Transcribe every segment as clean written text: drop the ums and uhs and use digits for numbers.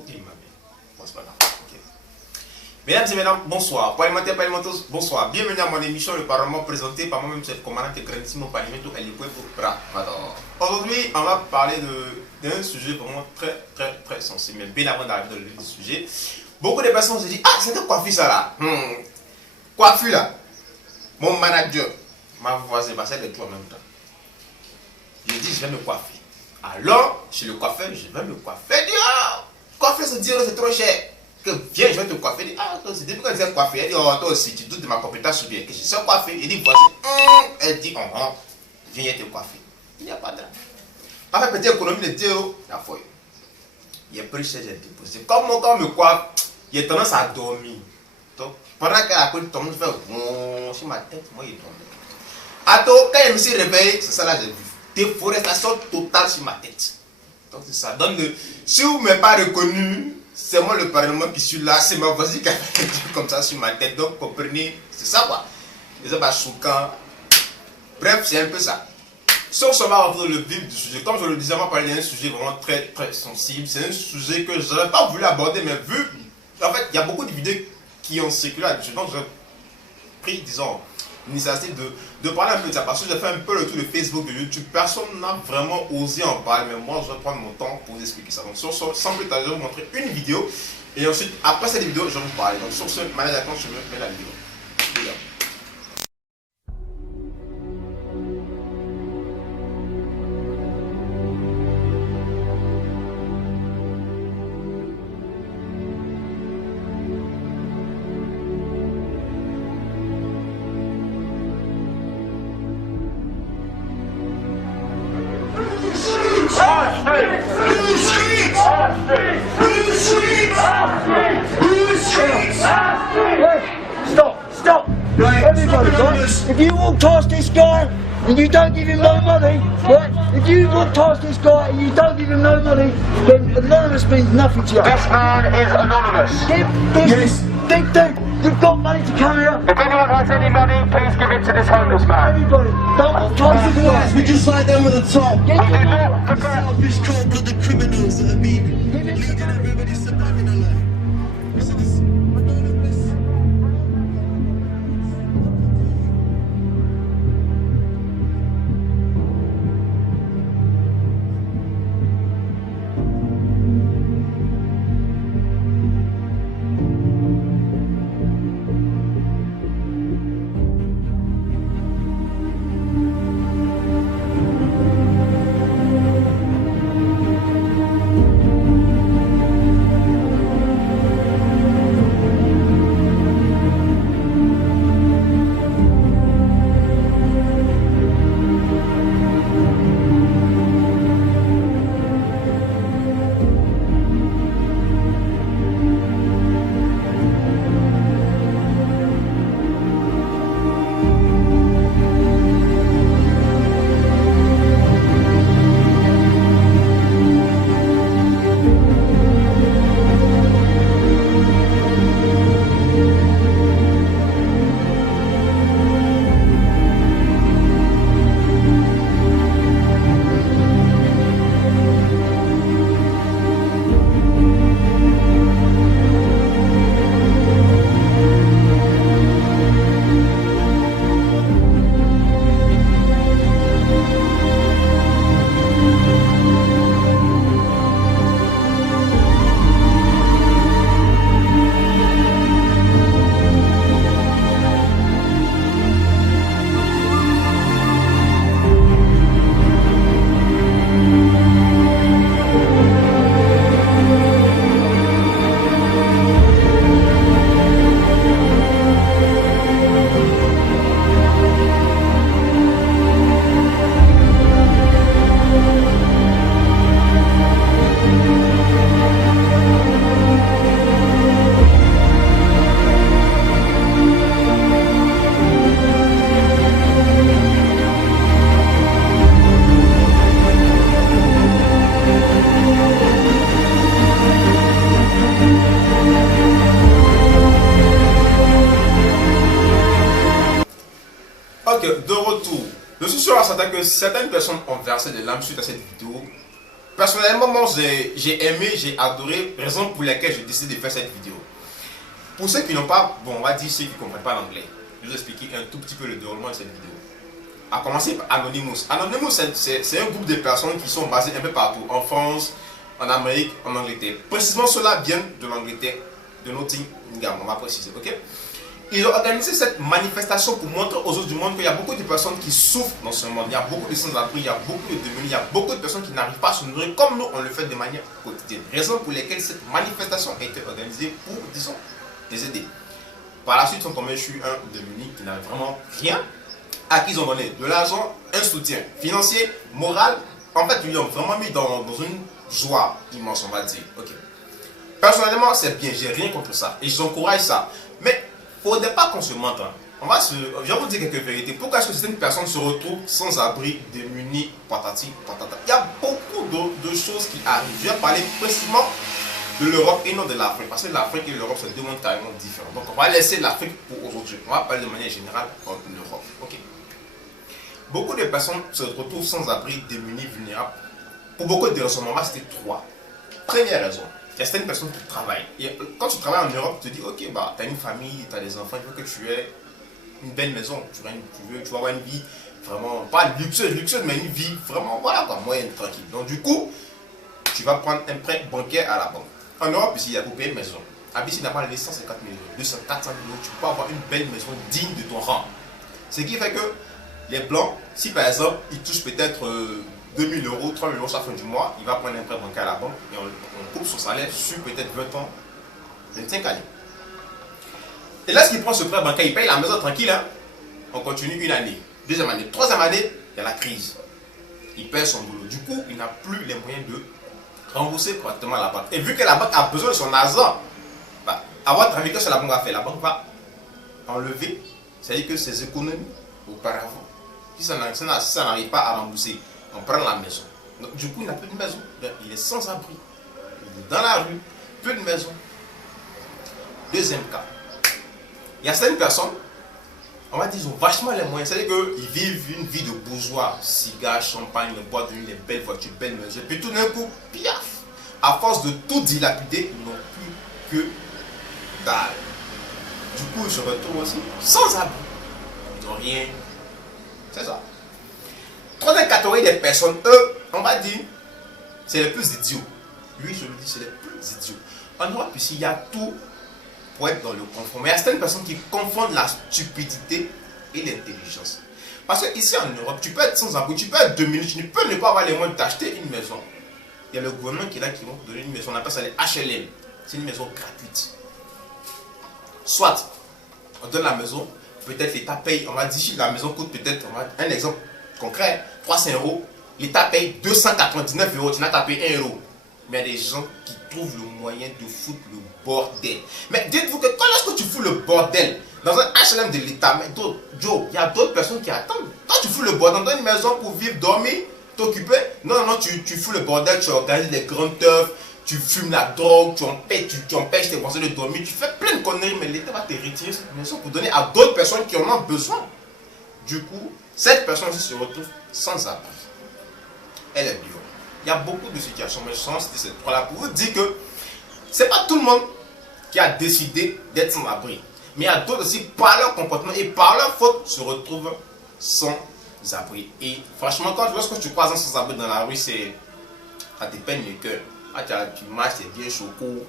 Ok, il m'a bien. Bon, c'est pas grave. Ok. Mesdames et mesdames, bonsoir. Parlementaires, parlementos, bonsoir. Bienvenue à mon émission Le Parlement présenté par moi-même, chef commandant et grandissimo Parlemento Elipuepo Bravador. Aujourd'hui, on va parler d'un sujet vraiment très sensible. Mais bien avant d'arriver dans le vif du sujet, beaucoup de personnes se disent: ah, c'est de coiffure ça là. Coiffure là. Mon manager m'a voisin passé avec toi en même temps. Je dis: je vais me coiffer. Alors, chez le coiffeur, je vais me coiffer. Il dit: ah, coiffer ce dire c'est trop cher. Que viens, je vais te coiffer. Il dit: ah, toi, c'est depuis quand tu sais coiffer. Elle dit: oh, toi aussi, tu doutes de ma compétence ou bien que je sais coiffer. Il dit: voici. Elle dit: viens te coiffer. Il n'y a pas de. En fait, petite économie de 10 €, la feuille. Il a pris cher, j'ai déposé. Comme mon corps me coiffe, il a tendance à dormir. Donc, pendant qu'elle a pris le temps, je fais sur ma tête, moi, il tombe. Attends, quand je me suis réveillé, c'est ça là, j'ai vu. Déforestation totale sur ma tête. Donc, c'est ça. Donc, si vous ne m'avez pas reconnu, c'est moi le parlement qui suis là, c'est ma voisine qui a fait quelque chose comme ça sur ma tête. Donc, comprenez, c'est ça quoi. Les hommes choquants. Bref, c'est un peu ça. Si on se va rentrer dans le vif du sujet, comme je le disais, on va parler d'un sujet vraiment très sensible. C'est un sujet que je n'avais pas voulu aborder, mais vu, en fait, il y a beaucoup de vidéos qui ont circulé là-dessus. Donc, j'ai pris, disons, l'initiative de parler un peu de ça. Parce que j'ai fait un peu le tour de Facebook, de YouTube. Personne n'a vraiment osé en parler, mais moi, je vais prendre mon temps pour vous expliquer ça. Donc, sans plus tarder, je vais vous montrer une vidéo. Et ensuite, après cette vidéo, je vais vous parler. Donc, sur ce, manière d'accord, je me mets la vidéo. Regarde. Stop! Right, everybody, right? If you walk past this guy and you don't give him no money, right? If you walk past this guy and you don't give him no money, then anonymous means nothing to you. This man is anonymous. Yes. You've got money to come here. If anyone has any money, please give it to this homeless man. Everybody, don't walk past this guy. We just like them with the top. We do not forget. Selfish cold-blooded criminals that have been Give it to leading everybody surviving a life. Listen, this anonymous. Ok, de retour. Je suis sûr à certain que certaines personnes ont versé des larmes suite à cette vidéo. Personnellement, moi, j'ai aimé, j'ai adoré, raison pour laquelle j'ai décidé de faire cette vidéo. Pour ceux qui n'ont pas, bon, on va dire ceux qui ne comprennent pas l'anglais, je vais vous expliquer un tout petit peu le déroulement de cette vidéo. A commencer par Anonymous. Anonymous, c'est un groupe de personnes qui sont basées un peu partout, en France, en Amérique, en Angleterre. Précisément, cela vient de l'Angleterre, de Nottingham, on va préciser, ok? Ils ont organisé cette manifestation pour montrer aux autres du monde qu'il y a beaucoup de personnes qui souffrent dans ce monde. Il y a beaucoup de sans-abri, il y a beaucoup de démunis, il y a beaucoup de personnes qui n'arrivent pas à se nourrir comme nous, on le fait de manière quotidienne. Raison pour laquelle cette manifestation a été organisée pour, disons, les aider. Par la suite, ils sont tombés sur un démuni qui n'avait vraiment rien, à qui ils ont donné de l'argent, un soutien financier, moral. En fait, ils l'ont vraiment mis dans une joie immense, on va dire. Okay. Personnellement, c'est bien, j'ai rien contre ça. Et j'encourage ça. Mais il ne faudrait pas qu'on se mente. Hein. Je vais vous dire quelques vérités. Pourquoi est-ce que certaines personnes se retrouvent sans abri, démunies, patati, patata? Il y a beaucoup de choses qui arrivent. Je vais parler précisément de l'Europe et non de l'Afrique. Parce que l'Afrique et l'Europe, c'est deux mondes carrément différents. Donc on va laisser l'Afrique pour aujourd'hui. On va parler de manière générale en Europe. Okay. Beaucoup de personnes se retrouvent sans abri, démunies, vulnérables. Pour beaucoup de raisons, on va citer trois. Première raison, il y a certaines personnes qui travaillent. Et quand tu travailles en Europe, tu te dis, ok, bah, tu as une famille, tu as des enfants, il faut que tu aies une belle maison. Tu vas avoir une vie vraiment, pas luxueuse, mais une vie vraiment, voilà, quoi, moyenne, tranquille. Donc du coup, tu vas prendre un prêt bancaire à la banque. En Europe, ici, il y a pour payer une maison. Ici, d'abord, les 150 000 euros, 200, 400 000 euros, tu peux avoir une belle maison digne de ton rang. Ce qui fait que les blancs, si par exemple, ils touchent peut-être 2 000 euros, 3 000 euros à la fin du mois, il va prendre un prêt bancaire à la banque et on coupe son salaire sur peut-être 20 ans, 25 années. Et là, ce qu'il prend ce prêt bancaire, il paye la maison tranquille, hein? On continue une année, deuxième année, troisième année, il y a la crise. Il perd son boulot. Du coup, il n'a plus les moyens de rembourser correctement la banque. Et vu que la banque a besoin de son argent, bah, à votre avis, qu'est-ce que la banque va faire? La banque va enlever, c'est-à-dire que ses économies auparavant. Si ça n'arrive pas à rembourser, on prend la maison. Donc, du coup, il n'a plus de maison. Il est sans abri. Il est dans la rue. Plus de maison. Deuxième cas. Il y a certaines personnes, on va dire, ils ont vachement les moyens. C'est-à-dire qu'ils vivent une vie de bourgeois. Cigares, champagne, les boîtes de nuit, les belles voitures, belles maisons. Puis tout d'un coup, piaf! À force de tout dilapider, ils n'ont plus que dalle. Du coup, ils se retrouvent aussi sans abri. Ils n'ont rien. C'est ça. Troisième catégorie des personnes, eux, on va dire, c'est les plus idiots. Lui, je le dis, c'est les plus idiots. En Europe, ici, il y a tout pour être dans le confort. Mais il y a certaines personnes qui confondent la stupidité et l'intelligence. Parce que ici en Europe, tu peux être sans abri, tu peux être 2 minutes, tu ne peux ne pas avoir les moyens d'acheter une maison. Il y a le gouvernement qui est là qui va te donner une maison, on appelle ça les HLM. C'est une maison gratuite. Soit, on donne la maison, peut-être l'État paye, on va dire si la maison coûte peut-être, un exemple concret, 300 euros, l'État paye 299 euros, tu n'as qu'à payer 1 euro. Mais il y a des gens qui trouvent le moyen de foutre le bordel. Mais dites-vous que quand est-ce que tu fous le bordel dans un HLM de l'État, mais Joe, il y a d'autres personnes qui attendent. Toi tu fous le bordel dans une maison pour vivre, dormir, t'occuper. Non, tu fous le bordel, tu organises les grandes teufs, tu fumes la drogue, tu empêches tes voisins de dormir, tu fais plein de conneries, mais l'État va te retirer cette maison pour donner à d'autres personnes qui en ont besoin. Du coup, cette personne se retrouve sans abri. Elle est vivante. Il y a beaucoup de situations, mais je pense que c'est trois là pour vous dire que c'est pas tout le monde qui a décidé d'être sans abri. Mais il y a d'autres aussi, par leur comportement et par leur faute, se retrouvent sans abri. Et franchement, lorsque tu croises un sans abri dans la rue, ça te peine le cœur. Ah, tu marches, c'est bien choco.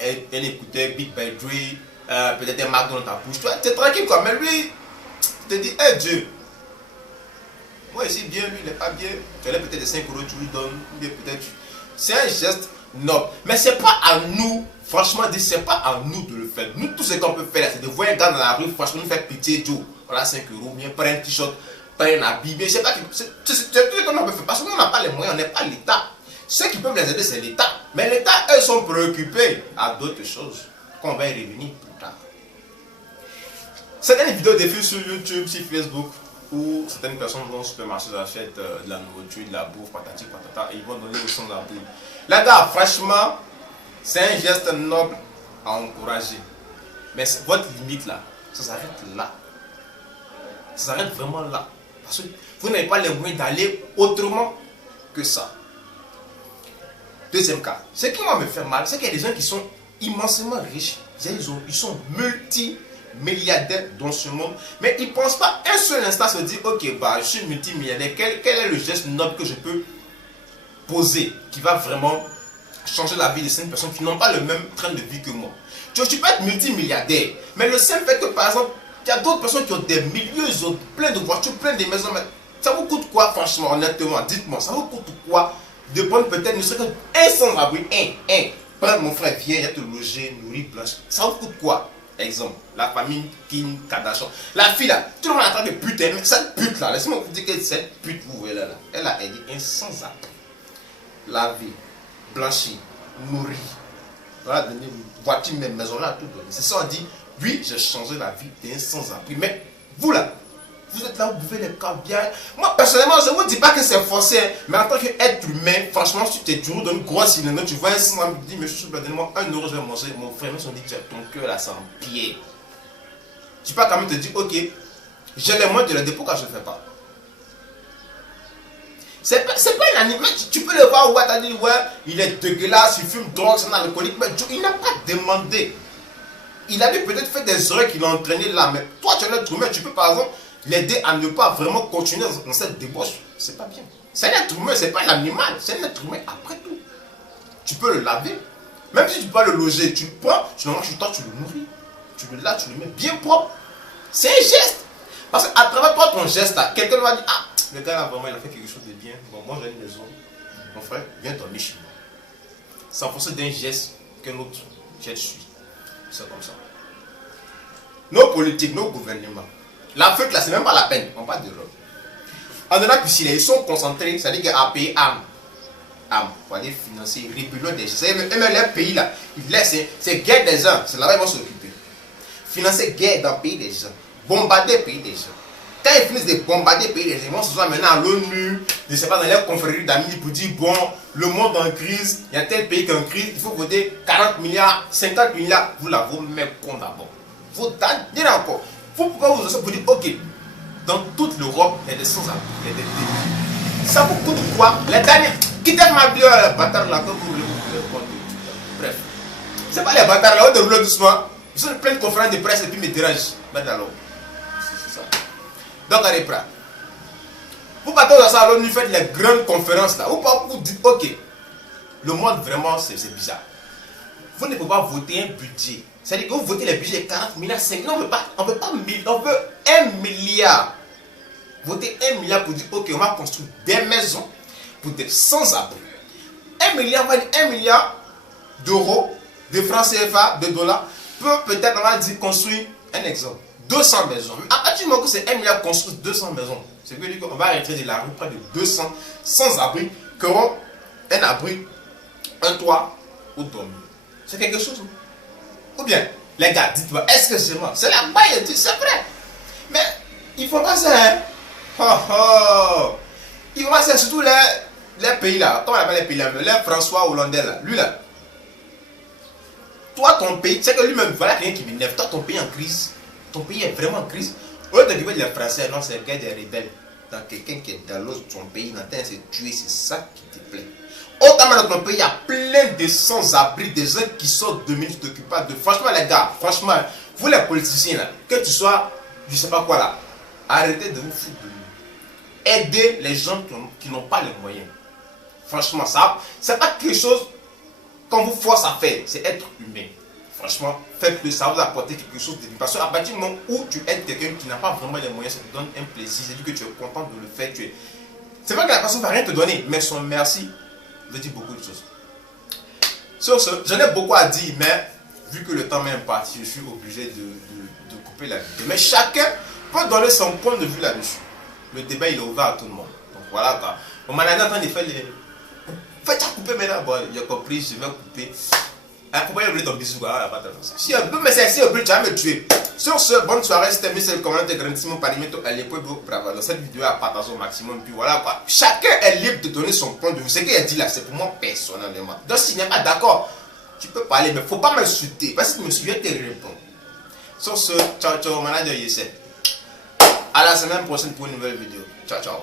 Un écouteur, Beat by Dre, peut-être un marque dans ta bouche. Tu es tranquille quoi, mais lui, tu te dis, hey Dieu. Moi ici bien, lui il n'est pas bien. Tu as peut-être des 5 euros, tu lui donnes, peut-être. C'est un geste noble. Mais c'est pas à nous, franchement, c'est pas à nous de le faire. Nous, tout ce qu'on peut faire, c'est de voir un gars dans la rue, franchement, nous faire pitié, Joe. Voilà 5 euros, bien, prends un t-shirt, prends un habit, bien, je sais pas, c'est tout ce qu'on peut faire. Parce que nous, on n'a pas les moyens, on n'est pas l'État. Ceux qui peuvent les aider, c'est l'État. Mais l'État, eux, sont préoccupés à d'autres choses qu'on va y revenir plus tard. Certaines vidéos défilent sur YouTube, sur Facebook, où certaines personnes vont au supermarché, achètent de la nourriture, de la bouffe, patati patata, et ils vont donner au sans-abri. Là, gars, franchement, c'est un geste noble à encourager. Mais votre limite là, ça s'arrête là. Ça s'arrête vraiment là. Parce que vous n'avez pas les moyens d'aller autrement que ça. Deuxième cas, ce qui moi me fait mal, c'est qu'il y a des gens qui sont immensément riches. Ils sont multimilliardaires dans ce monde, mais ils ne pensent pas un seul instant se dire, ok, bah, je suis multimilliardaire, quel est le geste noble que je peux poser qui va vraiment changer la vie de certaines personnes qui n'ont pas le même train de vie que moi. Tu peux être multimilliardaire, mais le simple fait que, par exemple, il y a d'autres personnes qui ont des milliers, ils ont plein de voitures, plein de maisons, mais ça vous coûte quoi, franchement, honnêtement, dites-moi, ça vous coûte quoi de prendre peut-être ne serait qu'un sans-abri, prendre mon frère, viens, il va te loger, nourrir, blanche. Ça vous coûte quoi? Exemple, la famille Kim Kardashian. La fille là, tout le monde est en train de putain, mais cette pute là, laissez-moi vous dire que cette pute, vous voyez là, elle a aidé un sans-abri. Laver, blanchir, nourrir, voilà, donner une voiture, même maison là, tout donner. C'est ça, on dit, oui, j'ai changé la vie d'un sans-abri. Mais vous là, vous êtes là, vous buvez les caviar. Moi, personnellement, je ne vous dis pas que c'est forcé, mais en tant qu'être humain, franchement, si tu es toujours dans une grosse cylindre, tu vois un sans-abri, tu dis, monsieur, donnez-moi 1 euro, je vais manger. Mon frère, ils ont dit, ton cœur là, c'est en pied. Tu peux quand même te dire, ok, j'ai les moyens de le dire, pourquoi je ne le fais pas? C'est pas un animal, tu peux le voir, ouais, t'as dit, ouais, il est dégueulasse, il fume drogue, c'est un alcoolique, mais il n'a pas demandé. Il avait peut-être fait des erreurs qui l'ont entraîné là, mais toi, tu es l'être humain, tu peux par exemple l'aider à ne pas vraiment continuer dans cette débauche. C'est pas bien. C'est un être humain, c'est pas un animal, c'est un être humain après tout. Tu peux le laver, même si tu peux pas le loger, tu le prends, tu le manges sur toi, tu le nourris, tu le laves, tu le mets bien propre. C'est un geste. Parce qu'à travers toi, ton geste là, quelqu'un va dire, ah, le gars là vraiment il a fait quelque chose de bien. Bon, moi j'ai une maison, mon frère, viens dormir chez moi. C'est en fonction d'un geste que notre geste suit. C'est comme ça. Nos politiques, nos gouvernements, l'Afrique là, c'est même pas la peine, on parle d'Europe. En donnant puis ils sont concentrés, c'est-à-dire qu'à payer âme, pour aller financer, rébellion des gens. Même les pays là, ils laissent, c'est guerre des gens, c'est là-bas ils vont s'occuper. Financer guerre dans le pays des gens, bombarder le pays des gens. Quand ils finissent de bombarder le pays des gens, ils vont se voir maintenant à l'ONU, je ne sais pas, dans les confréries d'amis pour dire, bon, le monde en crise, il y a tel pays qui est en crise, il faut voter 40 milliards, 50 milliards, vous l'avez même compte d'abord. Vous donnez encore. Vous pouvez vous aussi pour dire, ok, dans toute l'Europe, il y a des sans-abri, il y a des pays. Ça vous coûte quoi? Les derniers, quittez ma vie, les bâtards là, comme vous voulez, bref. C'est pas les bâtards là, on déroule doucement. Ils sont plein de conférences de presse et puis me dérangent. Maintenant, c'est ça. Donc, allez, prêt. Vous partez dans ça, l'ONU, faites les grandes conférences là. Vous dites, ok, le monde vraiment, c'est bizarre. Vous ne pouvez pas voter un budget. C'est-à-dire que vous votez les budgets 40 milliards, 5. Non, on veut pas 1000, on veut 1 milliard. Voter 1 milliard pour dire, ok, on va construire des maisons pour des sans-abri. 1 milliard, on va dire 1 milliard d'euros, de francs CFA, de dollars, peut-être, on va dire, construire un exemple. 200 maisons. À partir du moment que c'est 1 milliard construire 200 maisons, c'est que dire qu'on va arrêter de la rue près de 200 sans-abri qui auront un abri, un toit ou dormir. C'est quelque chose. Ou bien, les gars, dites-moi, est-ce que c'est moi? C'est la baille, c'est vrai. Mais il faut pas ça, hein. Il faut pas ça, surtout les pays là. Comment on appelle les pays là? Les François Hollandais là. Lui là. Toi, ton pays, c'est que lui-même, voilà quelqu'un qui m'énerve. Toi, ton pays est en crise. Ton pays est vraiment en crise. Au lieu de dire les Français, non, c'est le gars des rebelles. Dans quelqu'un qui est dans l'autre, ton pays, dans terre, c'est tué, c'est ça qui te plaît. Autant dans notre pays, il y a plein de sans-abri, des gens qui sortent de minutes d'occupation. Franchement, les gars, franchement, vous les politiciens, là, que tu sois, je sais pas quoi là, arrêtez de vous foutre de nous. Aidez les gens qui n'ont pas les moyens. Franchement, ça, c'est pas quelque chose qu'on vous force à faire, c'est être humain. Franchement, faites-le, ça va vous apporter quelque chose de bien. Parce qu'à partir du moment où tu aides quelqu'un qui n'a pas vraiment les moyens, ça te donne un plaisir. C'est-à-dire que tu es content de le faire. C'est vrai que la personne ne va rien te donner, mais son merci veut dire beaucoup de choses. Sur ce, j'en ai beaucoup à dire, mais vu que le temps m'est imparti, je suis obligé de couper la vidéo. Mais chacun peut donner son point de vue là-dessus. Le débat, il est ouvert à tout le monde. Donc voilà quoi. On m'a en train de faire les... Faites-tu couper maintenant? Bon, il a compris, je vais couper. Il ne faut pas oublier ton bisou, voilà, pas de ça. Si un peu, mais c'est si un peu, tu vas me tuer. Sur ce, bonne soirée, c'était mis, c'est le commandant de grandissement parimento à l'époque, bravo. Dans cette vidéo, à partager au maximum, puis voilà quoi. Chacun est libre de donner son point de vue. Ce qu'il a dit là, c'est pour moi personnellement. Donc, s'il n'est pas d'accord, tu peux parler, mais il ne faut pas m'insulter. Parce que tu me suis, je te réponds. Sur ce, ciao, ciao, manager Yessé. À la semaine prochaine pour une nouvelle vidéo. Ciao, ciao.